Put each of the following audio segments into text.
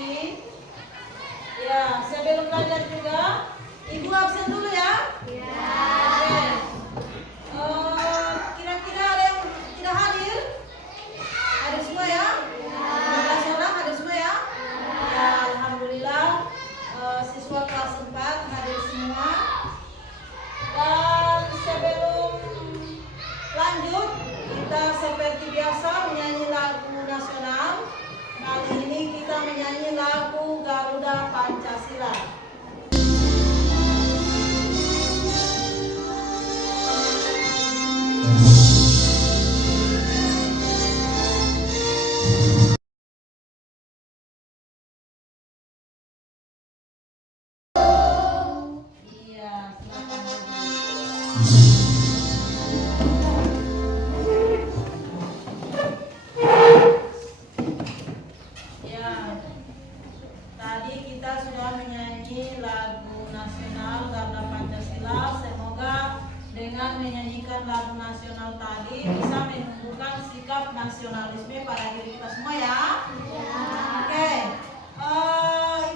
pagi. Ya, sebelum belajar juga, Ibu absen dulu ya. Oke. Kira-kira ada yang tidak hadir? Hadir semua ya? 15 orang hadir semua ya? Ya, alhamdulillah. Siswa kelas 4 hadir semua. Dan sebelum lanjut, kita seperti biasa menyanyi lagu nasional. Kali ini kita menyanyi lagu Garuda Pancasila. Iya, silakan. Tadi kita sudah menyanyi lagu nasional Garuda Pancasila. Semoga dengan menyanyikan lagu nasional tadi bisa menumbuhkan sikap nasionalisme pada diri kita semua ya. Oke.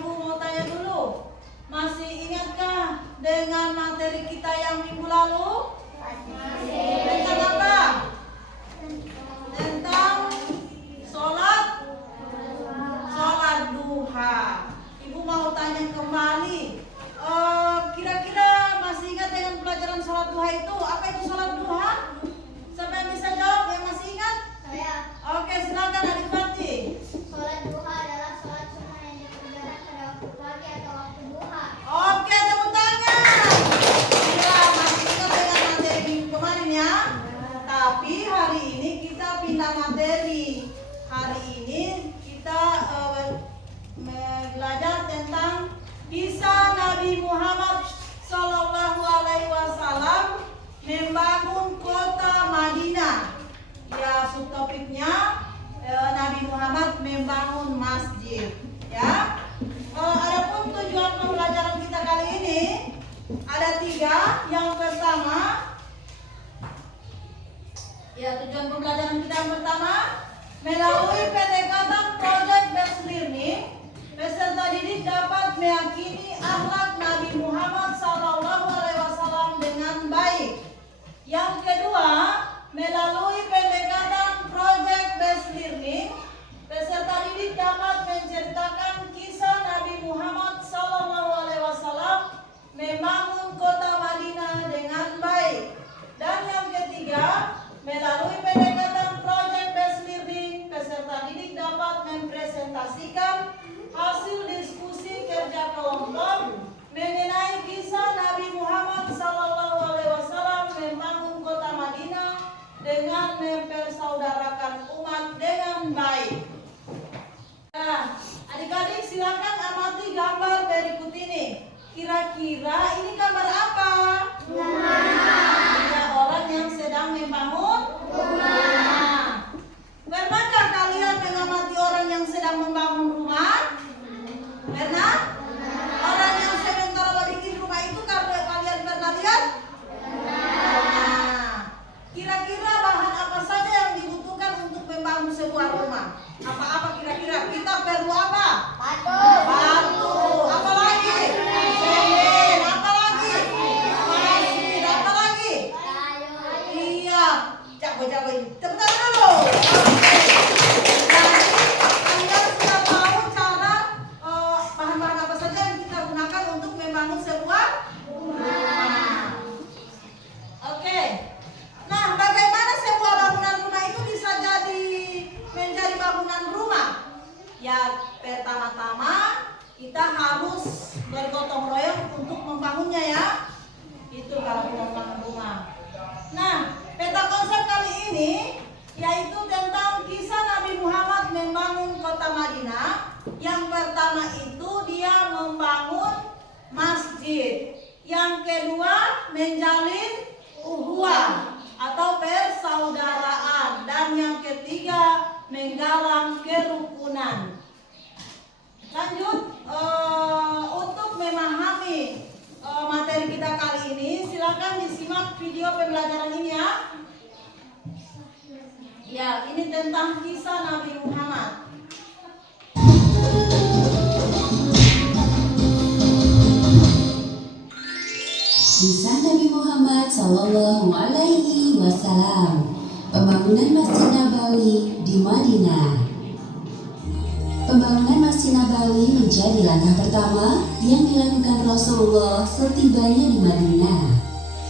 Ibu mau tanya dulu, masih ingatkah dengan materi kita yang minggu lalu? Tentang apa? Tentang sholat duha. Ibu mau tanya kembali, kira-kira masih ingat dengan pelajaran sholat duha itu? Apa itu sholat duha? Siapa yang bisa jawab, yang masih ingat? Saya. Oke, silakan Adik Fatih. Sholat duha adalah sholat sunnah yang dikerjakan pada waktu pagi atau waktu duha. Oke, tepuk tangan. Ya, masih ingat dengan materi minggu kemarin ya? Tapi hari ini kita pindah materi. Hari ini kita belajar tentang kisah Nabi Muhammad Sallallahu Alaihi Wasallam membangun kota Madinah. Ya, subtopiknya Nabi Muhammad membangun masjid. Ya. Adapun tujuan pembelajaran kita kali ini ada 3. Yang pertama, ya tujuan pembelajaran kita yang pertama, melalui pendekatan project based learning, peserta didik dapat meyakini akhlak Nabi Muhammad SAW dengan baik. Yang kedua, melalui pendekatan project based learning, peserta didik dapat menceritakan kisah Nabi Muhammad SAW membangun kota Madinah dengan baik. Dan yang ketiga, melalui pendekatan project based learning, peserta didik dapat mempresentasikan hasil diskusi kerja kelompok mengenai kisah Nabi Muhammad SAW membangun kota Madinah dengan mempersaudarakan umat dengan baik. Nah, adik-adik silakan amati gambar berikut ini. Kira-kira ini gambar apa? Ada orang yang sedang membangun rumah. Pernahkah kalian mengamati orang yang sedang membangun rumah? Pernah? Orang yang sebentar bikin rumah itu kalian pernah lihat? Nah, kira-kira bahan apa saja yang dibutuhkan untuk membangun sebuah rumah? Apa-apa kira-kira? Kita perlu apa? Batu. Apa lagi? Semen. Apa lagi? Pasir. Apa lagi? Iya. Jago-jago ini. Tepuk tangan dulu. Kalian sudah tahu cara bahan-bahan apa saja yang kita gunakan untuk membangun sebuah rumah. Oke. Nah, bagaimana sebuah bangunan rumah itu bisa menjadi bangunan rumah? Ya, pertama-tama kita harus bergotong royong untuk membangunnya ya. Itu kalau membangun rumah. Nah, peta konsep kali ini yaitu tentang kisah Nabi Muhammad membangun kota Madinah. Yang pertama itu dia membangun masjid. Yang kedua menjalin ukhuwah atau persaudaraan. Dan yang ketiga menggalang kerukunan. Lanjut, untuk memahami materi kita kali ini, silakan disimak video pembelajaran ini ya. Ya, ini tentang kisah Nabi Muhammad. Kisah Nabi Muhammad Sallallahu Alaihi Wasallam. Pembangunan Masjid Nabawi di Madinah. Pembangunan Masjid Nabawi menjadi langkah pertama yang dilakukan Rasulullah setibanya di Madinah.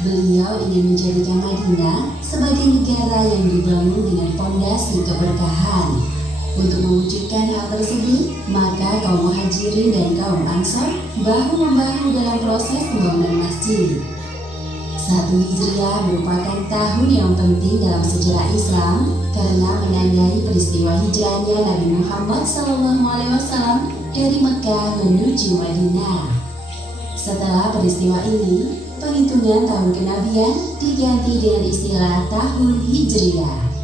Beliau ingin menjadikan Madinah sebagai negara yang dibangun dengan fondasi keberkahan. Untuk mewujudkan hal tersebut, maka kaum Muhajirin dan kaum Ansor bahu-membahu dalam proses pembangunan masjid. 1 Hijriah merupakan tahun yang penting dalam sejarah Islam karena menandai peristiwa hijrahnya Nabi Muhammad SAW dari Mekah menuju Madinah. Setelah peristiwa ini, penghitungan tahun kenabian diganti dengan istilah tahun Hijriah.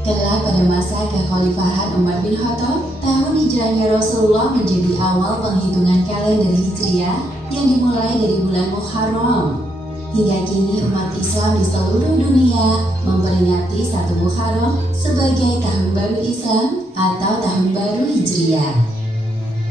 Kelak pada masa kekhalifahan Umar bin Khattab, tahun hijrahnya Rasulullah menjadi awal penghitungan kalender Hijriah yang dimulai dari bulan Muharram. Hingga kini umat Islam di seluruh dunia memperingati 1 Muharram sebagai tahun baru Islam atau tahun baru Hijriah.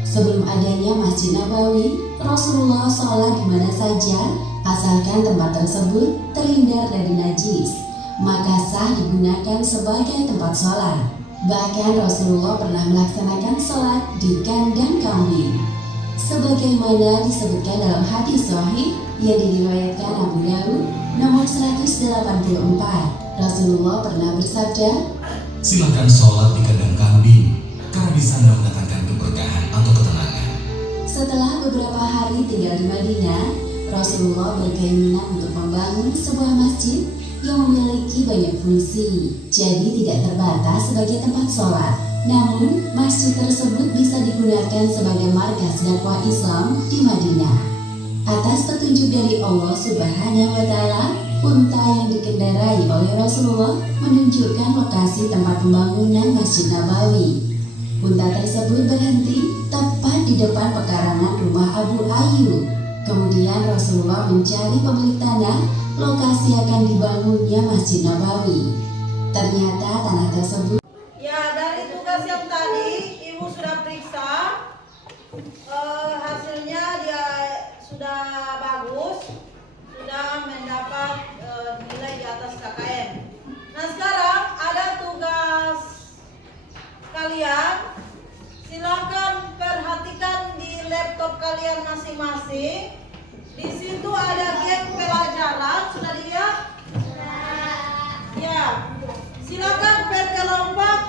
Sebelum adanya Masjid Nabawi, Rasulullah sholat di mana saja asalkan tempat tersebut terhindar dari najis, maka sah digunakan sebagai tempat sholat. Bahkan Rasulullah pernah melaksanakan sholat di kandang kambing. Sebagaimana disebutkan dalam hadis sahih yang diriwayatkan Abu Daud nomor 184, Rasulullah pernah bersabda, "Silakan sholat di kandang kambing, karena bisa mendatangkan keberkahan atau ketenangan." Setelah beberapa hari tinggal di Madinah, Rasulullah berkeinginan untuk membangun sebuah masjid yang memiliki banyak fungsi, jadi tidak terbatas sebagai tempat sholat. Namun, masjid tersebut bisa digunakan sebagai markas dakwah Islam di Madinah. Atas petunjuk dari Allah Subhanahu wa Ta'ala, unta yang dikendarai oleh Rasulullah menunjukkan lokasi tempat pembangunan Masjid Nabawi. Unta tersebut berhenti tepat di depan pekarangan rumah Abu Ayyub. Kemudian Rasulullah mencari pemilik tanah lokasi akan dibangunnya Masjid Nabawi. Ternyata tanah tersebut. Ya, dari tugas yang tadi Ibu sudah periksa, hasilnya dia sudah bagus, sudah mendapat nilai di atas KKM. Nah, sekarang ada tugas kalian. Silakan perhatikan di laptop kalian masing-masing. Di situ ada game pelajaran, sudah dilihat? Ya. Silakan berkelompok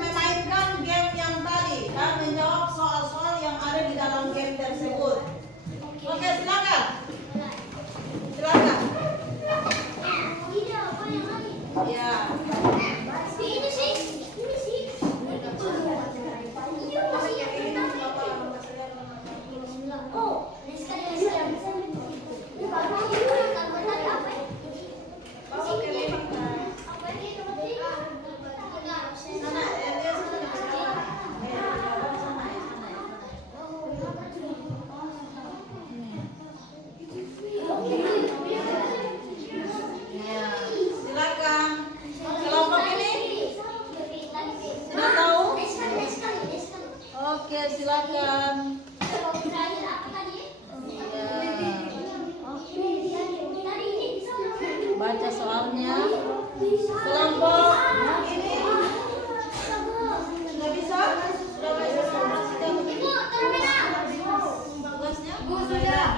memainkan game yang tadi dan menjawab soal-soal yang ada di dalam game tersebut. Oke, silakan. Silakan. Ya. Oke, silakan. Baca soalnya. Kelompok ini sudah bisa? Sudah baca soal tugasnya? Sudah.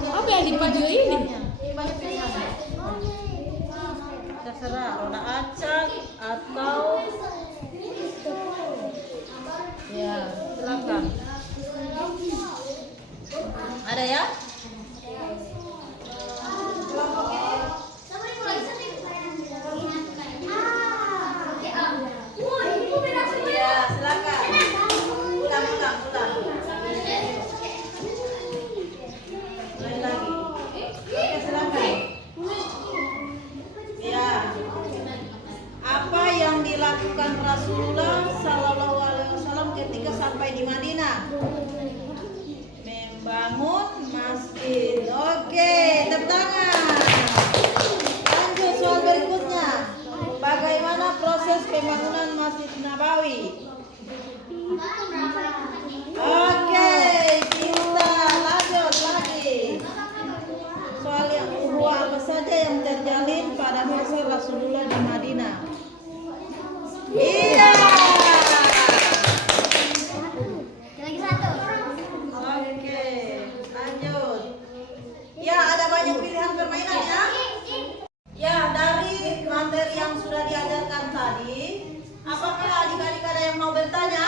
Apa yang di video ini? Terserah roda acak atau ya, silakan. yang terjalin pada masa Rasulullah di Madinah? Iya. Lagi satu. Oke, lanjut. Ya, ada banyak pilihan permainan ya. Ya, dari materi yang sudah diajarkan tadi, apakah adik-adik ada yang mau bertanya?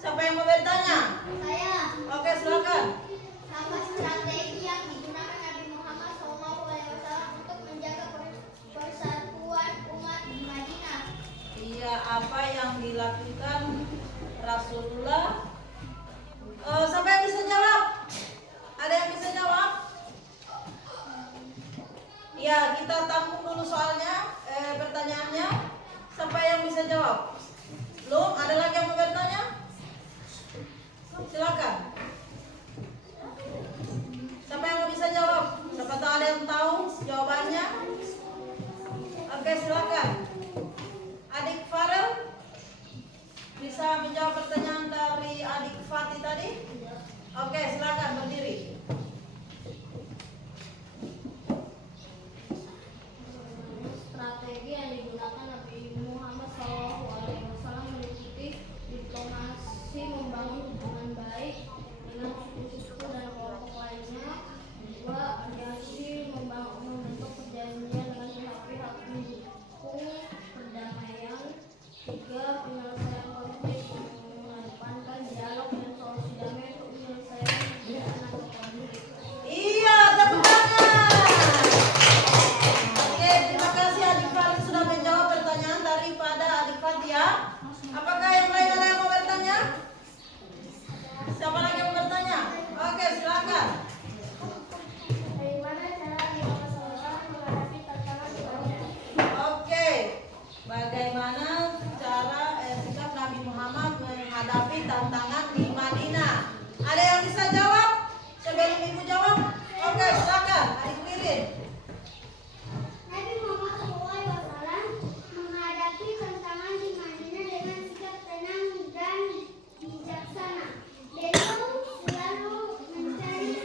Siapa yang mau bertanya? Saya. Oke, silakan. Apa strategi yang digunakan Nabi Muhammad SAW untuk menjaga persatuan umat di Madinah? Iya, apa yang dilakukan Rasulullah? Siapa yang bisa jawab? Ada yang bisa jawab? Ya, kita tampung dulu soalnya, pertanyaannya. Siapa yang bisa jawab? Belum? Ada lagi yang mau bertanya? Silakan. Siapa yang mau bisa jawab? Siapa tahu ada yang tahu jawabannya? Oke, silakan. Adik Farel bisa menjawab pertanyaan dari adik Fatih tadi? Oke, silakan berdiri. Strategi yang digunakan Nabi Muhammad SAW meliputi diplomasi, membangun hubungan baik dengan suku-suku dan kelompok lainnya. 2. Aliansi, membentuk perjanjian dengan pihak-pihak mendukung perdamaian. 3. Penyelesaian konflik, mengedepankan dialog dan solusi damai untuk menyelesaikan perbedaan atau konflik. Iya, tepuk tangan. Oke, terima kasih adik Fatih sudah menjawab pertanyaan daripada adik Fatih ya. Apakah yang lain ada yang mau bertanya? Siapa lagi yang mau bertanya? Oke, silakan. Bagaimana cara Nabi Muhammad SAW menghadapi tantangan di Madinah? Oke, bagaimana cara sikap Nabi Muhammad menghadapi tantangan di Madinah? Ada yang bisa jawab? Sebelum ibu jawab? Oke, silakan, adik Wirin. Nabi Muhammad SAW menghadapi tantangan di Madinah dengan sikap tenang dan bijaksana. Beliau selalu mencari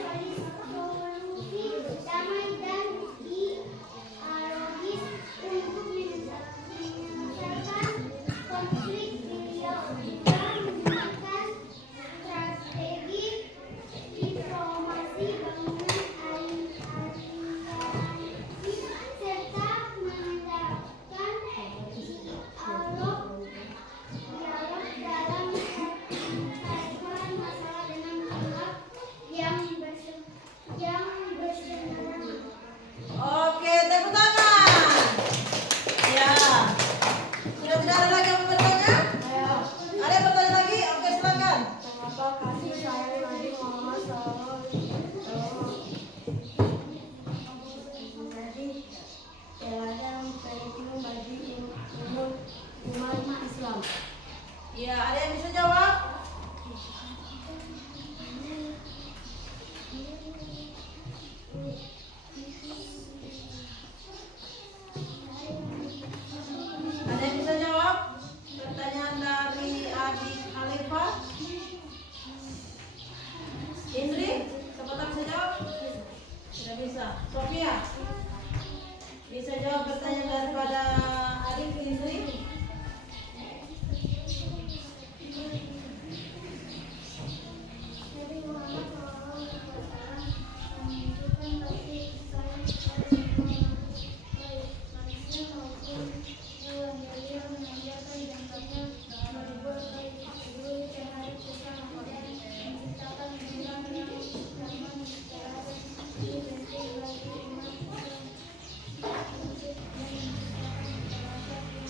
solusi damai dan dialogis untuk menyelesaikan konflik. Beliau juga menggunakan strategi diplomasi, bangunan aliansi, serta mengandalkan dialog dalam menyelesaikan masalah dengan pihak yang berseberangan. Oke, tepuk tangan. Ya, sudah tidak ada lagi yang mau bertanya? Ada yang bertanya lagi? Oke, silakan. Mengapa kasih sayang Nabi Muhammad SAW menjadi teladan penting bagi umat Islam? Ya, ada yang bisa jawab? Ada yang bisa jawab? Pertanyaan dari adik Khalifah. Indri, siapa tahu bisa jawab? Tidak bisa. Sofia, bisa jawab pertanyaan daripada adik Indri? Nabi Muhammad SAW menunjukkan kasih sayang kepada semua baik manusia maupun hewan. Beliau mengajarkan contohnya berbuat baik, peduli terhadap sesama, dan menciptakan hubungan yang aman terhadap ini penting bagi umat Islam untuk menciptakan masyarakat yang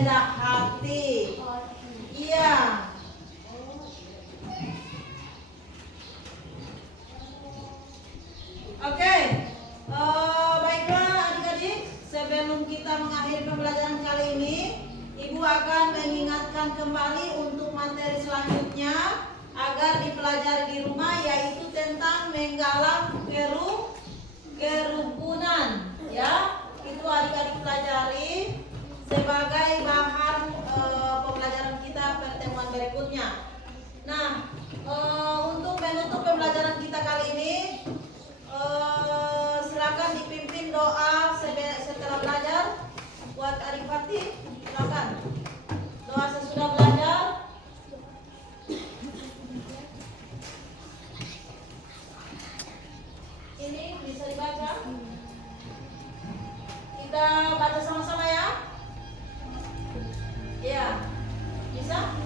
rendah hati. Iya. Oke, baiklah adik-adik, sebelum kita mengakhiri pembelajaran kali ini, Ibu akan mengingatkan kembali untuk materi selanjutnya agar dipelajari di rumah, yaitu tentang menggalang kerukunan. Ya, itu adik-adik pelajari sebagai bahan pembelajaran kita pertemuan berikutnya. Nah, untuk menutup pembelajaran kita kali ini, silakan dipimpin doa setelah belajar buat adik Fatih. Silakan doa sesudah belajar. Ini bisa dibaca. Kita baca sama-sama ya. Iya, bisa.